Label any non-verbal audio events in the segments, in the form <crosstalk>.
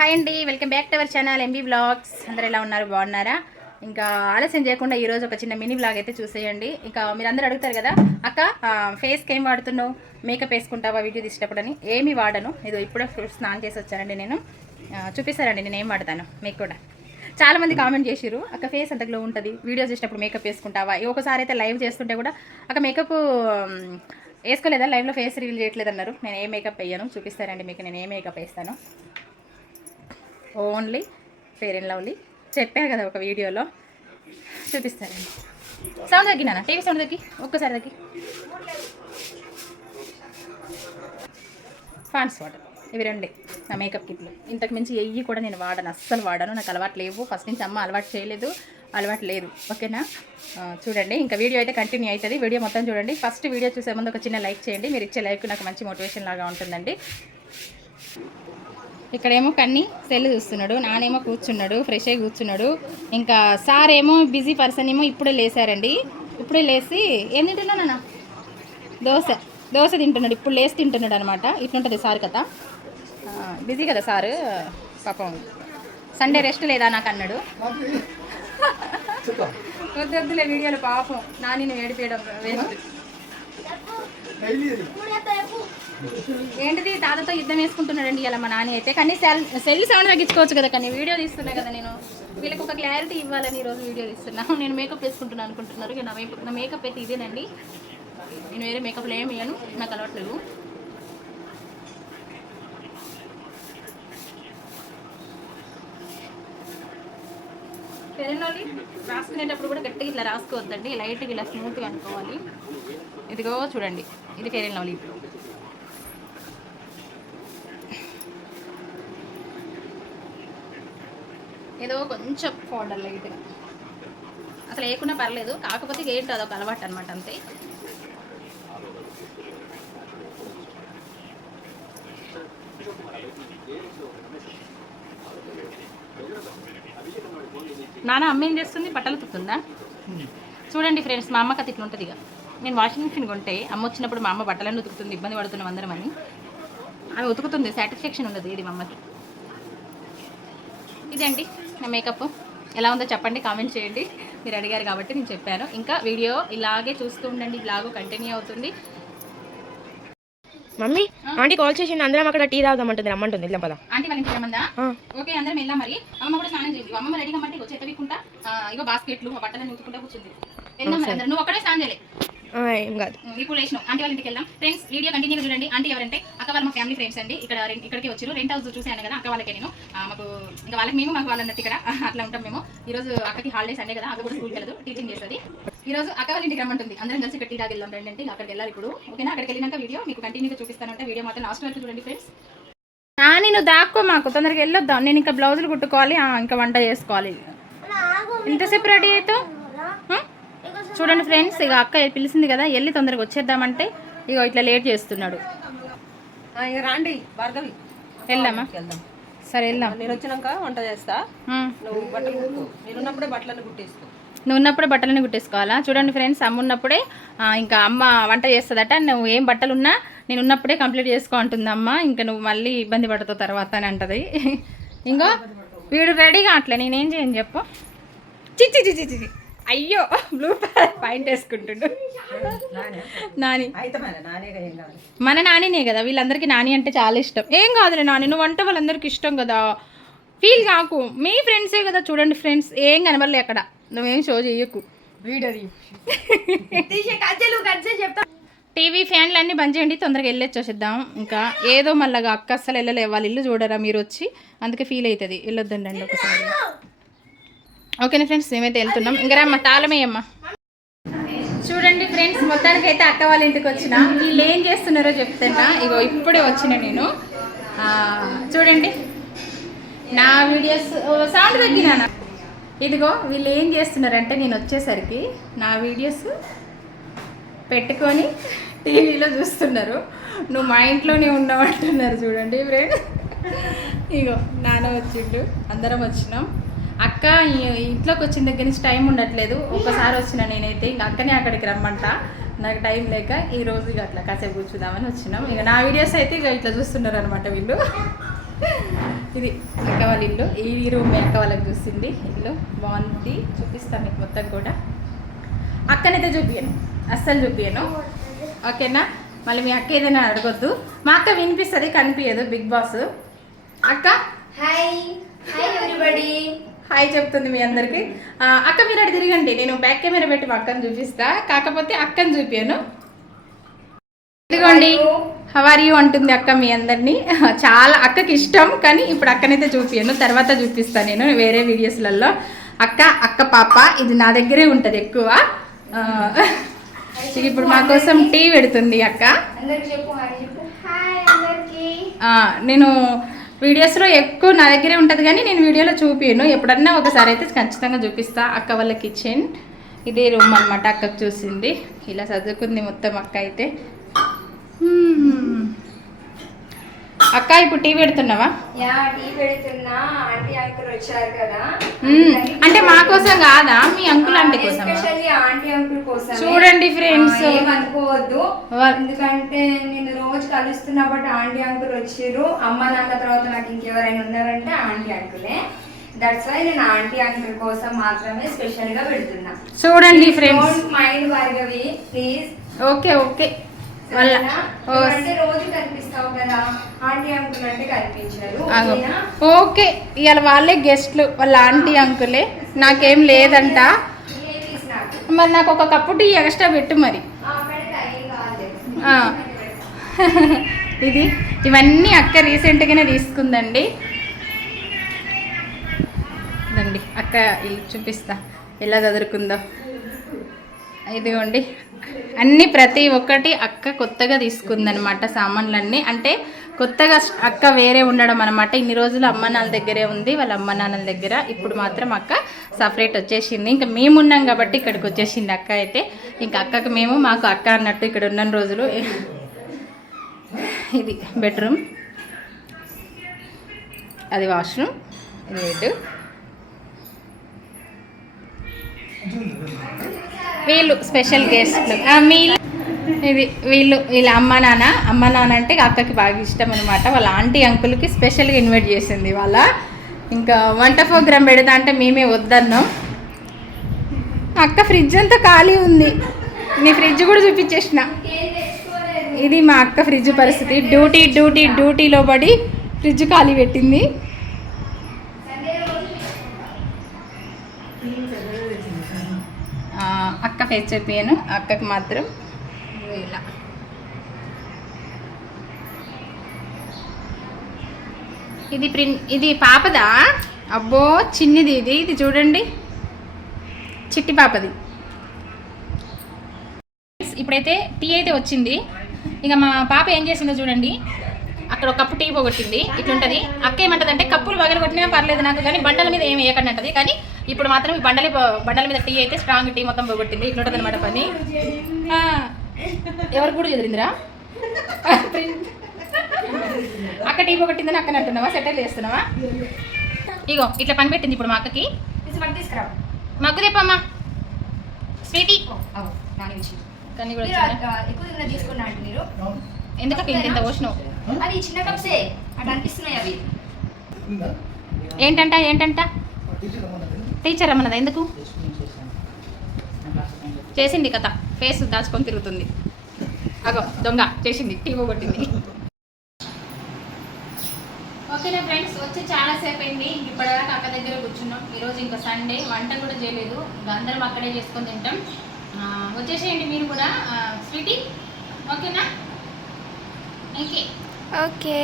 Hi అండి welcome back to our channel MB blogs. అందరు ఎలా ఉన్నారు? బాగున్నారా? ఇంకా ఆలస్యం చేయకుండా ఈరోజు ఒక చిన్న మినీ బ్లాగ్ అయితే చూసేయండి. ఇంకా మీరు అందరూ అడుగుతారు కదా అక్క ఫేస్కి ఏం వాడుతున్నావు? మేకప్ వేసుకుంటావా? వీడియో తీసేటప్పుడు అని ఏమి వాడను. ఇది ఇప్పుడే ఫుల్ స్నాన్ చేసి వచ్చానండి నేను. చూపిస్తారండి నేను ఏం వాడతాను. మీకు కూడా. చాలా మంది కామెంట్ చేసిరు అక్క ఫేస్ అంత గ్లో ఉంటుంది. వీడియోస్ చేసేటప్పుడు మేకప్ వేసుకుంటావా? ఒకసారి అయితే లైవ్ చేస్తుంటే కూడా అక్క మేకప్ వేసుకోలేదా? లైవ్లో ఫేస్ రివీల్ చేయట్లేదు అన్నారు నేను ఏ మేకప్ వేయను? చూపిస్తారండి మీకు. నేను ఏ మేకప్ వేస్తాను? Only fair and lovely. చెప్పా కదా ఒక వీడియోలో. చూపిస్తారండి సౌండ్ తగ్గినా టీవీ సౌండ్ తగ్గి. ఒక్కసారి తగ్గి. ఫాన్స్ వాటర్ ఇవి రెండే నా మేకప్ కిట్లు. ఇంతకు మించి ఎయ్యి కూడా నేను వాడను. అస్సలు వాడను. నాకు అలవాటు లేవు. ఫస్ట్ నుంచి అమ్మ అలవాటు చేయలేదు. అలవాటు లేదు. ఓకేనా? చూడండి. ఇంకా వీడియో అయితే కంటిన్యూ అవుతుంది. వీడియో మొత్తం చూడండి. ఫస్ట్ వీడియో చూసే ముందు ఒక చిన్న లైక్ చేయండి. మీరు ఇచ్చే లైక్ నాకు మంచి మోటివేషన్ లాగా ఉంటుందండి. ఇక్కడేమో కన్ని సెల్ చూస్తున్నాడు నానేమో కూర్చున్నాడు ఫ్రెష్ అయ్యి కూర్చున్నాడు. ఇంకా సార్ ఏమో బిజీ పర్సన్ ఏమో ఇప్పుడే లేసారండి. ఇప్పుడే లేచి ఏం తింటున్నాను నాన్న? దోశ. దోశ తింటున్నాడు ఇప్పుడు లేచి తింటున్నాడు అనమాట ఇట్లుంటుంది సార్ కథ. బిజీ కదా సారు? పాపం సండే రెస్ట్ లేదా నాకు అన్నాడు. వద్దు వద్దులే పాపం. నాని ఏడిపేయడం వేస్ట్ ఏంటిది? తాతతో యుద్ధం వేసుకుంటున్నాడండి ఇలా మా నాని అయితే. కానీ సెల్ సెల్ సౌండ్ తగ్గించుకోవచ్చు కదా కానీ వీడియో తీస్తున్నా కదా నేను. వీళ్ళకి ఒక క్లారిటీ ఇవ్వాలని ఈరోజు వీడియో తీస్తున్నాను నేను మేకప్ వేసుకుంటున్నాను అనుకుంటున్నారు. నా మేకప్ నా మేకప్ అయితే ఇదేనండి. నేను వేరే మేకప్లు ఏమి వేయను. నాకు అలవాట్లేదు. పెరనోలి రాసుకునేటప్పుడు కూడా గట్టిగా ఇట్లా రాసుకోవద్దండి. లైట్గా ఇలా స్మూత్గా అనుకోవాలి. ఇదిగో చూడండి. ఇది ఫెయిర్ లవ్లీ ఇప్పుడు ఏదో కొంచెం పౌడర్ లైట్గా అసలు వేయకుండా పర్లేదు కాకపోతే ఏంటో అదొక అలవాటు అనమాట అంతే. నాన్న అమ్మ ఏం చేస్తుంది? బట్టలు ఉతుకుతుందా? చూడండి ఫ్రెండ్స్ మా అమ్మ కథ ఇట్లా ఉంటుంది ఇక. నేను వాషింగ్ మిషన్ కొంటే అమ్మ వచ్చినప్పుడు మా అమ్మ బట్టలను ఉతుకుతుంది ఇబ్బంది పడుతున్నాం అందరం అని. ఆమె ఉతుకుతుంది సాటిస్ఫాక్షన్ ఉండదు ఇది మా అమ్మకి. ఇదండి నా మేకప్ ఎలా ఉందో చెప్పండి కామెంట్ చేయండి. మీరు అడిగారు కాబట్టి నేను చెప్పాను. ఇంకా వీడియో ఇలాగే చూస్తూ ఉండండి ఇలాగో కంటిన్యూ అవుతుంది. మమ్మీ ఆంటీ కాల్ చేసింది అందరం అక్కడ టీ తాగుదామంటుంది రమ్మంటుంది. వెళ్దాం పద. ఆంటీ వాళ్ళ ఇంటికి రమ్మందా. ఓకే అందరం వెళ్ళాం మరి. అమ్మ కూడా స్నానం చేయండి అమ్మ రెడీగా మట్టి ఇగో ఇగో బాస్కెట్లు బట్టలు నూతుకుంటా కూర్చుంది. వెళ్దాం మరి అందరం. నువ్వు ఒక్కడే స్నానం చేయలే. ఆ, ఏం కాదు. ఇప్పుడు లేచినావు ఆంటీ వాళ్ళ ఇంటికి వెళ్దాం ఫ్రెండ్స్ వీడియో కంటిన్యూ చూడండి. ఆంటీ ఎవరంటే అక్క వాళ్ళ మా ఫ్యామిలీ ఫ్రెండ్స్ అండి. ఇక్కడ ఇక్కడికి వచ్చారు. రెంట్ హౌస్ చూసాను కదా అక్క వాళ్ళకి నేను. మాకు ఇంకా వాళ్ళకి మేము మాకు వాళ్ళన్నట్టు ఇక్కడ <laughs> అట్లా ఉంటాం మేము. ఈ రోజు అక్కకి హాలిడేస్ అండే కదా అక్క కూడా స్కూల్కి వెళ్ళదు టీచింగ్ చేస్తుంది ఈ రోజు అక్క వాళ్ళ ఇంటికి రమ్మంటుంది. అందరం కలిసి ఇక్కడ టీ తాగి వెళ్దాం రండి అంటే అక్కడికి వెళ్ళాలి ఇప్పుడు. ఓకేనా అక్కడికి వెళ్ళినాక వీడియో మీకు కంటిన్యూగా చూపిస్తానంటే వీడియో మాత్రం లాస్ట్ వరకు చూడండి ఫ్రెండ్స్ నేను దాక్కో మాకు. తొందరగా వెళ్ళొద్దాం. నేను ఇంకా బ్లౌజులు కుట్టుకోవాలి. ఇంకా వంట చేసుకోవాలి. ఇంతసేపు రెడీ అవుతావు? చూడండి ఫ్రెండ్స్ ఇక అక్క పిలిచింది కదా వెళ్ళి తొందరగా వచ్చేద్దామంటే ఇక ఇట్లా లేట్ చేస్తున్నాడు. రాండి భార్గవి. వెళ్దామా? వెళ్దాం. సరే వెళ్దాం. నేను వచ్చినాక వంట చేస్తా. నువ్వు బట్టలు కుట్టేసుకో. నువ్వు ఉన్నప్పుడే బట్టలని కుట్టేసుకోవాలా? చూడండి ఫ్రెండ్స్ అమ్మ ఉన్నప్పుడే ఇంకా అమ్మ వంట చేస్తుందట నువ్వు ఏం బట్టలు ఉన్నా నేను ఉన్నప్పుడే కంప్లీట్ చేసుకో అంటుంది అమ్మ ఇంకా నువ్వు మళ్ళీ ఇబ్బంది పడతావు తర్వాత అని అంటది. ఇంకో వీడు రెడీగా అట్లా నేనేం చేయను చెప్పు. చిచ్చి చిచ్చి చిచ్చి అయ్యో బ్లూ పాయింట్ వేసుకుంటుండు. నాని. మన నానినే కదా వీళ్ళందరికీ నాని అంటే చాలా ఇష్టం. ఏం కాదులే నాని నువ్వు అంటే వాళ్ళందరికీ ఇష్టం కదా. ఫీల్ కాకు. మీ ఫ్రెండ్సే కదా చూడండి ఫ్రెండ్స్ ఏం కనబడలే అక్కడ. నువ్వేం షో వీడది. <laughs> టీవీ ఫ్యాన్లు అన్నీ బంద్ చేయండి తొందరగా వెళ్ళి వచ్చేసిద్దాం ఇంకా ఏదో మళ్ళీ అక్క అస్సలు వెళ్ళలే వాళ్ళ ఇల్లు చూడరా మీరు వచ్చి. అందుకే ఫీల్ అవుతుంది వెళ్ళొద్దండి అండి ఒకసారి. ఓకేనా ఫ్రెండ్స్ మేమైతే వెళ్తున్నాం. ఇంకా రమ్మ తాళమేయమ్మ. చూడండి ఫ్రెండ్స్ మొత్తానికి అయితే అక్క వాళ్ళ ఇంటికి వచ్చిన. వీళ్ళు ఏం చేస్తున్నారో చెప్తున్నా ఇగో ఇప్పుడే వచ్చిన నేను. చూడండి. నా వీడియోస్ సౌండ్ తగ్గినా ఇదిగో వీళ్ళు ఏం చేస్తున్నారంటే నేను వచ్చేసరికి నా వీడియోస్ పెట్టుకొని టీవీలో చూస్తున్నారు. నువ్వు మా ఇంట్లోనే ఉన్నావు అంటున్నారు చూడండి ఫ్రెండ్ ఇగో నాన్న వచ్చిండు. అందరం వచ్చినాం. అక్క ఇంట్లోకి వచ్చిన దగ్గర నుంచి టైం ఉండట్లేదు. ఒకసారి వచ్చిన నేనైతే ఇంక అక్కనే అక్కడికి రమ్మంట. నాకు టైం లేక ఈ రోజు ఇక అట్లా కాసేపు కూర్చుదామని వచ్చినాం. ఇక నా వీడియోస్ అయితే ఇక ఇట్లా చూస్తున్నారు అనమాట వీళ్ళు. ఇది అక్క వాళ్ళ ఇల్లు. ఈ రూమ్ అక్క వాళ్ళకి చూసింది. ఇల్లు బాగుంది. చూపిస్తాను మీకు మొత్తం కూడా. అక్కనైతే చూపించను అస్సలు చూపించను ఓకేనా? మళ్ళీ మీ అక్క ఏదైనా అడగొద్దు. మా అక్క వినిపిస్తుంది కనిపించదు బిగ్ బాస్. అక్క? హాయ్ హాయ్ ఎవ్రీబడి హాయ్ చెప్తుంది మీ అందరికి. అక్క మీరు అటు తిరగండి. నేను బ్యాక్ కెమెరా పెట్టి మా అక్కని చూపిస్తా. కాకపోతే అక్కని చూపాను ఇదిగోండి. హవార్ యూ అంటుంది అక్క మీ అందరినీ. చాలా అక్కకి ఇష్టం కానీ ఇప్పుడు అక్కనైతే చూపియను. తర్వాత చూపిస్తాను నేను వేరే వీడియోస్లలో అక్క అక్క పాప ఇది నా దగ్గరే ఉంటుంది ఎక్కువ. ఇప్పుడు మా కోసం టీ పెడుతుంది అక్క. నేను వీడియోస్లో ఎక్కువ నా దగ్గరే ఉంటుంది కానీ నేను వీడియోలో చూపించను ఎప్పుడన్నా ఒకసారి అయితే ఖచ్చితంగా చూపిస్తా. అక్క వాళ్ళ కిచెన్ ఇదే రూమ్ అనమాట అక్కకు చూసింది. ఇలా చదువుకుంది మొత్తం అక్క అయితే. అక్క ఇప్పుడు టీ పెడుతున్నావా? యా టీ పెడుతున్నా. ఆంటీ అంకుల్ వచ్చారు కదా. మ్మ్. అంటే మా కోసం కాదా? మీ అంకుల్ ఆంటీ కోసం చూడండి ఫ్రెండ్స్. ఏమనుకోవద్దు వా- ఎందుకంటే నేను రోజు కలుస్తున్నా బట్ ఆంటీ అంకుల్ వచ్చిర్రు. అమ్మ నాన్న తర్వాత నాకు ఇంకెవరైనా ఉన్నారంటే ఆంటీ అంకులే. దట్స్ వై నేను ఆంటీ అంకుల్ కోసం మాత్రమే స్పెషల్గా పెడుతున్నా. చూడండి friends mind Bhargavi. Please okay okay. వాళ్ళ? ఓకే ఇవాళ వాళ్ళే గెస్ట్లు వాళ్ళ ఆంటీ అంకులే. నాకేం లేదంట. మరి నాకు ఒక కప్పు టీ ఎక్స్ట్రా పెట్టు మరి. <laughs> ఇది ఇవన్నీ అక్క రీసెంట్గానే తీసుకుందండి. దండి అక్క చూపిస్తా. ఎలా చదువుకుందో ఇదిగోండి అన్నీ ప్రతి ఒక్కటి అక్క కొత్తగా తీసుకుందనమాట సామాన్లన్నీ. అంటే కొత్తగా అక్క వేరే ఉండడం అనమాట ఇన్ని రోజులు అమ్మ నాన్న దగ్గరే ఉంది వాళ్ళ అమ్మ నాన్నల దగ్గర. ఇప్పుడు మాత్రం అక్క సపరేట్ వచ్చేసింది. ఇంకా మేము ఉన్నాం కాబట్టి ఇక్కడికి వచ్చేసింది అక్క అయితే. ఇంకా అక్కకు మేము మాకు అక్క అన్నట్టు ఇక్కడ ఉన్న రోజులు. ఇది బెడ్రూమ్. అది వాష్రూమ్. ఇది బెడ్ వీళ్ళు స్పెషల్ గెస్ట్లు. ఆ, మీల్ ఇది వీళ్ళు వీళ్ళ అమ్మ నాన్న. అమ్మ నాన్న అంటే అక్కకి బాగా ఇష్టం అనమాట వాళ్ళ ఆంటీ అంకుల్కి స్పెషల్గా ఇన్వైట్ చేసింది వాళ్ళ ఇంకా వంట ప్రోగ్రామ్ పెడతా అంటే మేమే వద్దన్నాం. అక్క ఫ్రిడ్జ్ అంతా ఖాళీ ఉంది. నీ ఫ్రిడ్జ్ కూడా చూపించేసిన. ఇది మా అక్క ఫ్రిడ్జ్ పరిస్థితి. డ్యూటీ డ్యూటీ డ్యూటీలో పడి ఫ్రిడ్జ్ ఖాళీ పెట్టింది ఆ, అక్క ఫేస్ చెప్పాను అక్కకి మాత్రం ఇలా ఇది ప్రింట్ ఇది పాపదా? అబ్బో చిన్నది ఇది. ఇది చూడండి. చిట్టి పాపది. ఇప్పుడైతే టీ అయితే వచ్చింది. ఇక మా పాప ఏం చేసిందో చూడండి. అక్కడ ఒక కప్పు టీ పోగొట్టింది. ఇట్లుంటుంది. అక్క ఏమంటదంటే కప్పులు పగలగొట్టినా పర్లేదు నాకు కానీ బండల మీద ఏమి వేయకండి అంటది. కానీ ఇప్పుడు మాత్రం ఈ బండలి బండల మీద టీ అయితే స్ట్రాంగ్ టీ మొత్తం పోగొట్టింది. ఇట్లుంటది అనమాట పని ఎవరు కూడా చదివిందిరా అక్క టీ పోగొట్టిందని అక్కని అంటున్నావా? సెటిల్ చేస్తున్నావా? ఇగో ఇట్లా పని పెట్టింది ఇప్పుడు మా అక్కకి. తీసుకురా. మగ్గు తెప్పమ్మా. స్వీటీ. కన్నీ కూడా ఎక్కువ తీసుకున్నా మీరు. ఎందుకు ఇంత పోసినావు? అది చిన్న కప్సే. అటు అనిపిస్తున్నాయి అవి. ఏంటంట ఏంటంట? టీచర్ అమ్మన్నదా ఎందుకు? చేసింది కథ. ఫేస్ దాచుకొని తిరుగుతుంది. అగో దొంగ చేసింది. టీవీ కొట్టింది. ఓకేనా ఫ్రెండ్స్ వచ్చి చాలా సేపు అయింది. ఇప్పటిదాకా అక్క దగ్గర కూర్చున్నాం. ఈరోజు ఇంకా సండే వంట కూడా చేయలేదు. ఇంకా అందరం అక్కడే చేసుకొని తింటాం. వచ్చేసేయండి మీరు కూడా. స్వీటీ? ఓకేనా? ఓకే. ఓకే.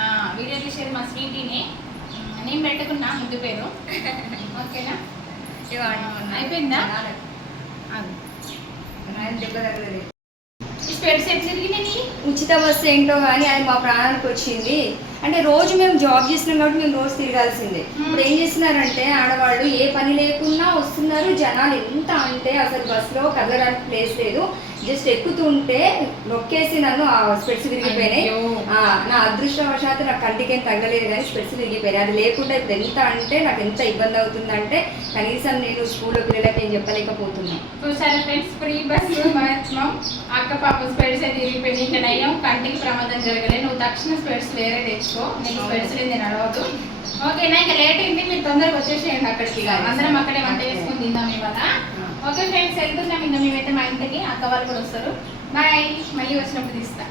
ఆ, వీడియో తీసేది మా స్వీటీని. నేను పెట్టుకున్నా ముద్దు పేరు. ఓకేనా? అయిపోయిందా? ఉచిత బస్సు ఏంటో కానీ అది మా ప్రాణానికి వచ్చింది. అంటే రోజు మేము జాబ్ చేస్తున్నాం కాబట్టి మేము రోజు తిరగాల్సిందే. ఇప్పుడు ఏం చేస్తున్నారంటే ఆడవాళ్ళు ఏ పని లేకున్నా వస్తున్నారు జనాలు ఎంత అంటే అసలు బస్సులో కదలడానికి ప్లేస్ లేదు. జస్ట్ ఎక్కుతుంటే నొక్కేసి నన్ను ఆ స్పెట్స్ విరిగిపోయినాయి. నా అదృష్టవశాత్తు నాకు కంటికేం తగ్గలేదు కానీ స్పెట్స్ విరిగిపోయినాయి. అది లేకుండా ఇప్పుడు ఎంత అంటే నాకు ఎంత ఇబ్బంది అవుతుందంటే కనీసం నేను స్కూల్లో పిల్లలకి ఏం చెప్పలేకపోతున్నాను చూసారా ఫ్రెండ్స్ ఫ్రీ బస్ మాక్సిమం అక్క పాప స్పెడ్స్ అయితే తిరిగిపోయింది ఇంకా నయ్యం కంటికి ప్రమాదం జరగలేదు. నువ్వు తక్షణ స్పెడ్స్ వేరే తెచ్చుకో. నీకు స్పెడ్స్ లేదు నేను అడవద్దు ఓకేనా ఇంకా లేట్ అయింది. మీరు తొందరగా వచ్చేసేయండి అక్కడికి. అందరం అక్కడే వంట చేసుకుని తిందాం ఇవాళ. ఓకే ఫ్రెండ్స్ వెళ్తున్నాం. ఇంకా మేమైతే మా ఇంటికి అక్క వాళ్ళు కూడా వస్తారు. బాయ్ మళ్ళీ వచ్చినప్పుడు తీస్తా.